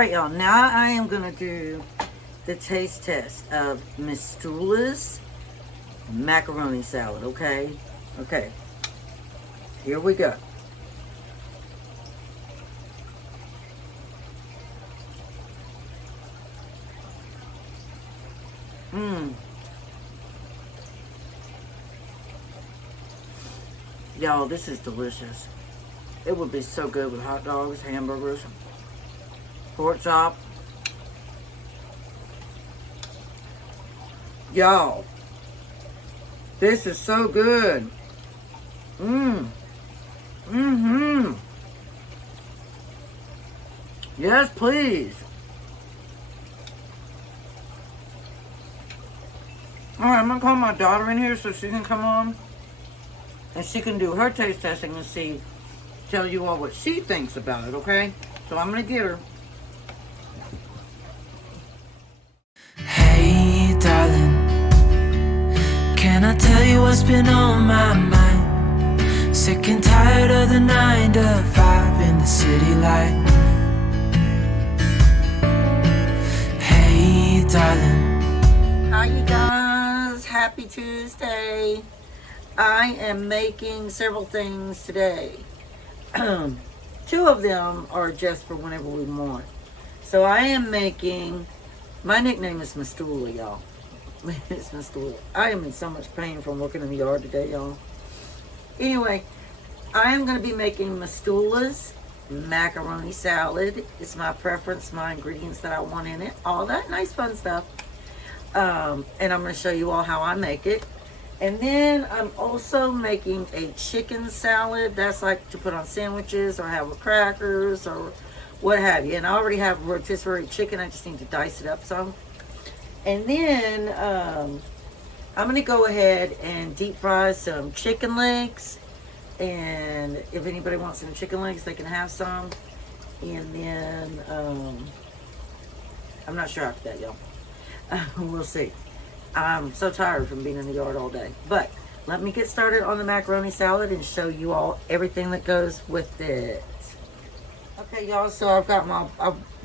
right, y'all. Now I am going to do the taste test of Mistula's macaroni salad, okay? Okay. Here we go. Y'all, this is delicious. It would be so good with hot dogs, hamburgers, pork chop. Y'all, this is so good. Yes, please. Alright, I'm gonna call my daughter in here so she can come on and she can do her taste testing and see, tell you all what she thinks about it, okay? So I'm gonna get her. Hey, darling, can I tell you what's been on my mind? Sick and tired of the 9 to 5 in the city light. Hey, darling. Hi, you guys. Happy Tuesday. I am making several things today. 2 of them are just for whenever we want. So I am making, my nickname is Mistula, y'all. It's Mistula. I am in so much pain from working in the yard today, y'all. Anyway, I am going to be making Mistula's macaroni salad. It's my preference, my ingredients that I want in it. All that nice fun stuff. And I'm going to show you all how I make it. And then I'm also making a chicken salad. That's like to put on sandwiches or have with crackers or what have you. And I already have rotisserie chicken. I just need to dice it up some. And then I'm going to go ahead and deep fry some chicken legs. And if anybody wants some chicken legs, they can have some. And then I'm not sure after that, y'all. We'll see. I'm so tired from being in the yard all day. But let me get started on the macaroni salad and show you all everything that goes with it. Okay, y'all, so I've got my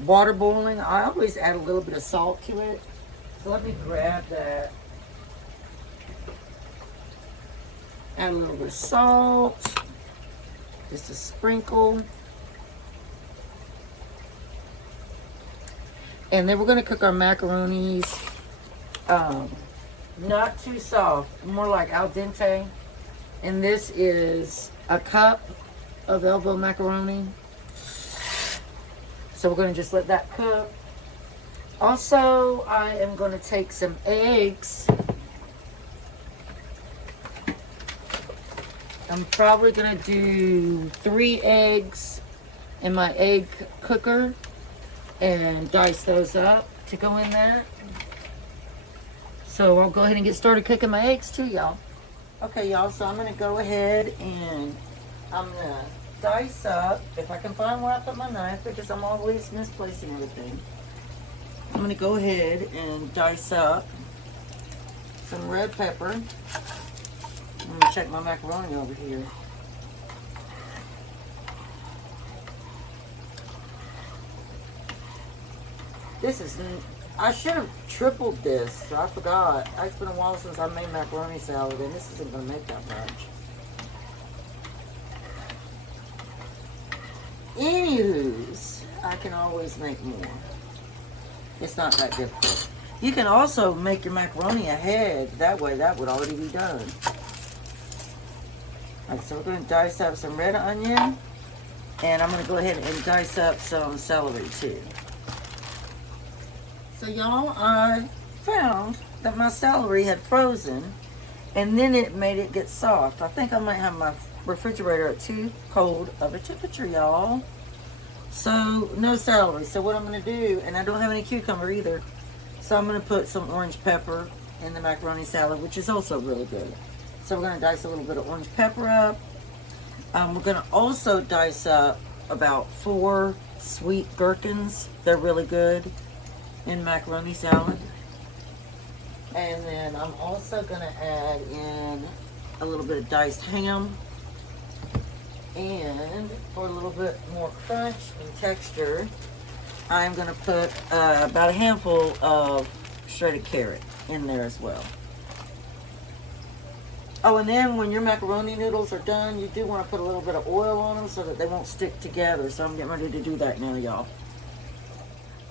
water boiling. I always add a little bit of salt to it. So let me grab that. Add a little bit of salt. Just a sprinkle. And then we're going to cook our macaronis. Not too soft, more like al dente. And this is a cup of elbow macaroni. So we're going to just let that cook. Also, I am going to take some eggs. I'm probably going to do 3 eggs in my egg cooker and dice those up to go in there. So I'll go ahead and get started cooking my eggs too, y'all. Okay, y'all, so I'm going to go ahead and I'm going to dice up, if I can find where I put my knife, because I'm always misplacing everything. I'm going to go ahead and dice up some red pepper. I'm going to check my macaroni over here. This is, I should have tripled this. I forgot. It's been a while since I made macaroni salad, and this isn't going to make that much. Anywho's, I can always make more. It's not that difficult. You can also make your macaroni ahead. That way, that would already be done. Alright, so we're going to dice up some red onion. And I'm going to go ahead and dice up some celery, too. So y'all, I found that my celery had frozen and then it made it get soft. I think I might have my refrigerator at too cold of a temperature, y'all. So no celery. So what I'm going to do, and I don't have any cucumber either, so I'm going to put some orange pepper in the macaroni salad, which is also really good. So we're going to dice a little bit of orange pepper up. We're going to also dice up about 4 sweet gherkins. They're really good in macaroni salad. And then I'm also going to add in a little bit of diced ham. And for a little bit more crunch and texture, I'm going to put about a handful of shredded carrot in there as well. Oh, and then when your macaroni noodles are done, you do want to put a little bit of oil on them so that they won't stick together. So I'm getting ready to do that now, y'all.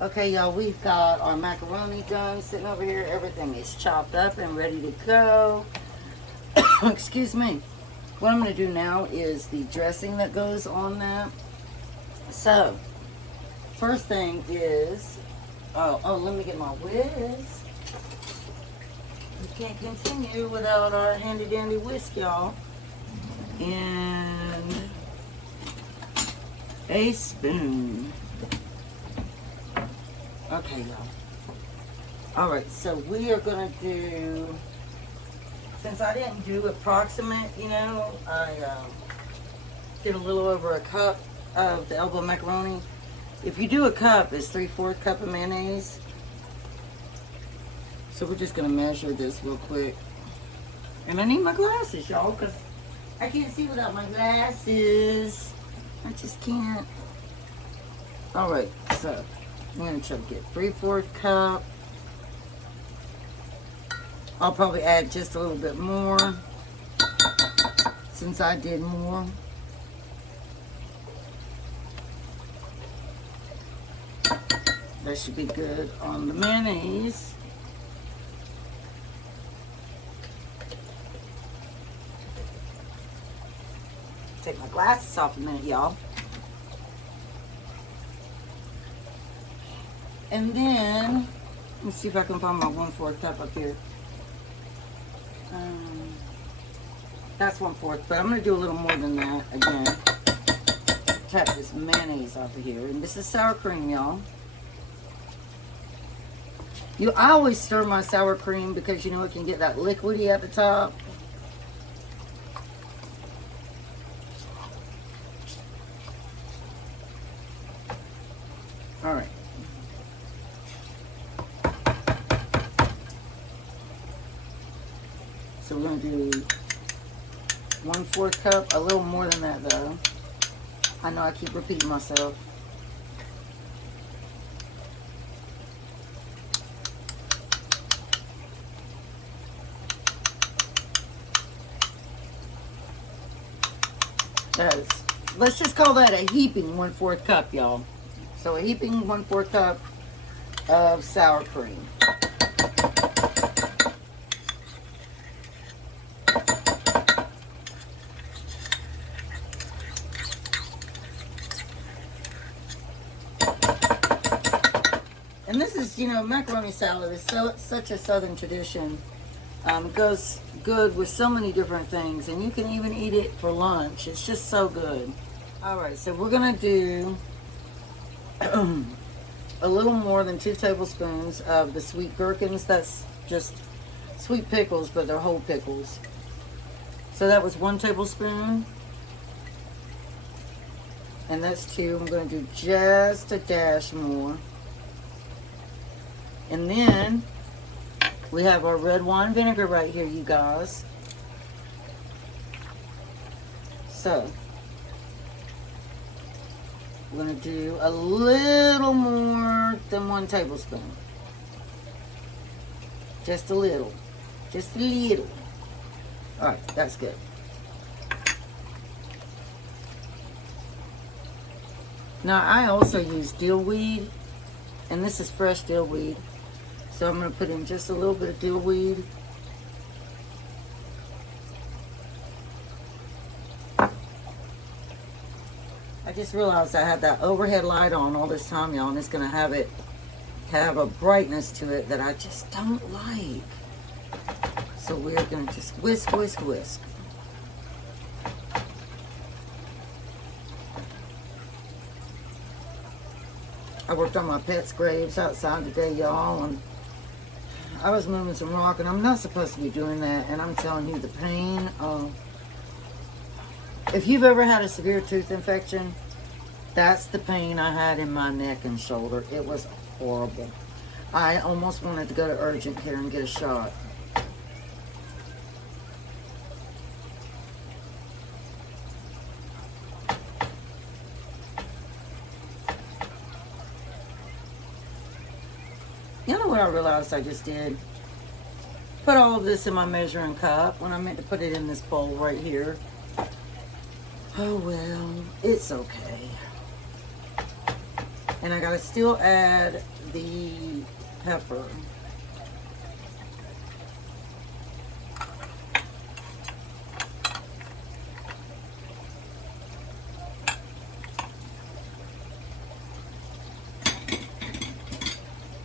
Okay, y'all, we've got our macaroni done sitting over here. Everything is chopped up and ready to go. Excuse me. What I'm going to do now is the dressing that goes on that. So, first thing is, let me get my whisk. We can't continue without our handy dandy whisk, y'all. And a spoon. Okay, y'all. Alright, so we are going to do, since I didn't do approximate, you know, I did a little over a cup of the elbow macaroni. If you do a cup, it's 3/4 cup of mayonnaise. So we're just going to measure this real quick. And I need my glasses, y'all, because I can't see without my glasses. I just can't. Alright, so I'm going to try to get 3/4 cup. I'll probably add just a little bit more since I did more. That should be good on the mayonnaise. Take my glasses off a minute, y'all. And then, let me see if I can find my 1/4 cup up here. That's 1/4, but I'm going to do a little more than that again. Tap this mayonnaise off of here. And this is sour cream, y'all. I always stir my sour cream because, you know, it can get that liquidy at the top. Alright. So we're going to do 1/4 cup, a little more than that though. I know I keep repeating myself. Let's just call that a heaping 1/4 cup, y'all. So a heaping 1/4 cup of sour cream. And this is, you know, macaroni salad is such a southern tradition. It goes good with so many different things, and you can even eat it for lunch. It's just so good. Alright, so we're going to do a little more than 2 tablespoons of the sweet gherkins. That's just sweet pickles, but they're whole pickles. So that was 1 tablespoon. And that's 2. I'm going to do just a dash more. And then we have our red wine vinegar right here, you guys. So we're going to do a little more than 1 tablespoon. Just a little. Just a little. Alright, that's good. Now, I also use dill weed, and this is fresh dill weed. So I'm going to put in just a little bit of dill weed. I just realized I had that overhead light on all this time, y'all, and it's going to have a brightness to it that I just don't like. So we're going to just whisk, whisk, whisk. I worked on my pet's graves outside today, y'all, and I was moving some rock, and I'm not supposed to be doing that, and I'm telling you the pain of... If you've ever had a severe tooth infection, that's the pain I had in my neck and shoulder. It was horrible. I almost wanted to go to urgent care and get a shot. You know what I realized I just did? Put all of this in my measuring cup when I meant to put it in this bowl right here. Oh well, it's okay. And I gotta still add the pepper.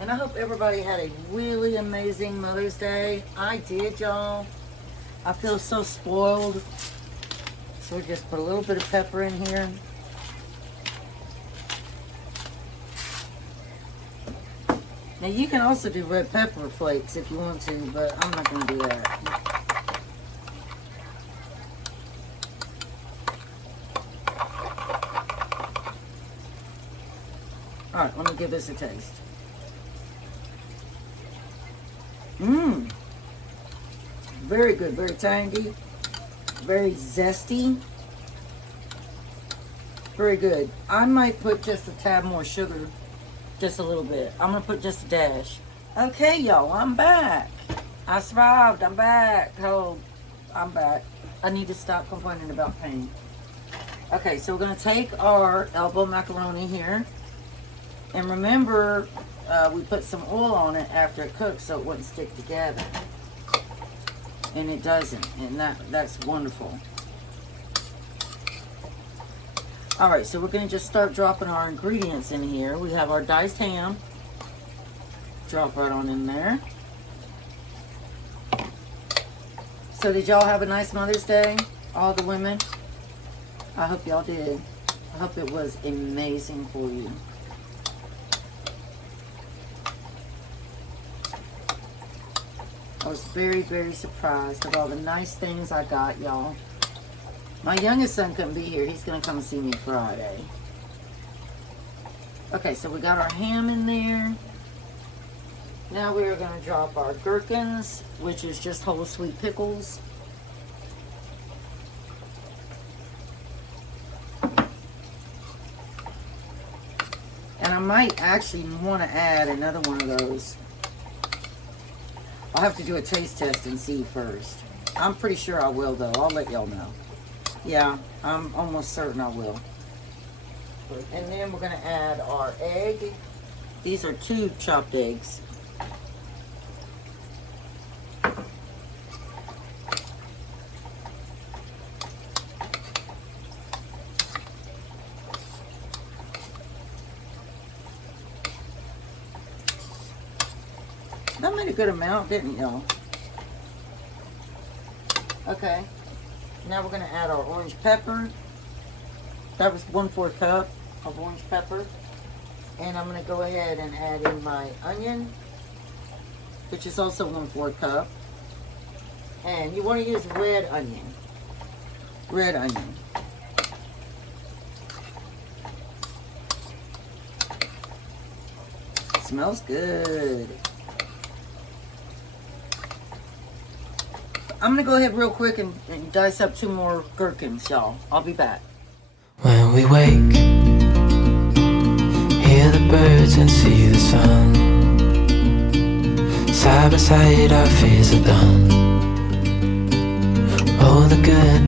And I hope everybody had a really amazing Mother's Day. I did, y'all. I feel so spoiled. So we just put a little bit of pepper in here. Now you can also do red pepper flakes if you want to, but I'm not going to do that. Alright, let me give this a taste. Mmm. Very good, very tangy, very zesty. Very good. I might put just a tad more sugar, just a little bit. I'm gonna put just a dash. Okay, y'all, I'm back. I survived. I'm back. Oh, I'm back. I need to stop complaining about pain. Okay, so we're gonna take our elbow macaroni here, and remember, we put some oil on it after it cooks so it wouldn't stick together. And it doesn't, and that's wonderful. Alright, so we're going to just start dropping our ingredients in here. We have our diced ham. Drop right on in there. So did y'all have a nice Mother's Day? All the women? I hope y'all did. I hope it was amazing for you. I was very, very surprised of all the nice things I got, y'all. My youngest son couldn't be here. He's going to come see me Friday. Okay, so we got our ham in there. Now we are going to drop our gherkins, which is just whole sweet pickles. And I might actually want to add another one of those. I'll have to do a taste test and see first. I'm pretty sure I will, though. I'll let y'all know. Yeah, I'm almost certain I will. And then we're going to add our egg. These are 2 chopped eggs. That made a good amount, didn't y'all? Okay. Now we're going to add our orange pepper. That was 1/4 cup of orange pepper. And I'm going to go ahead and add in my onion, which is also 1/4 cup. And you want to use red onion. Red onion. Smells good. I'm going to go ahead real quick and dice up 2 more gherkins, y'all. I'll be back. When we wake, hear the birds and see the sun. Side by side our fears are done. Oh, the good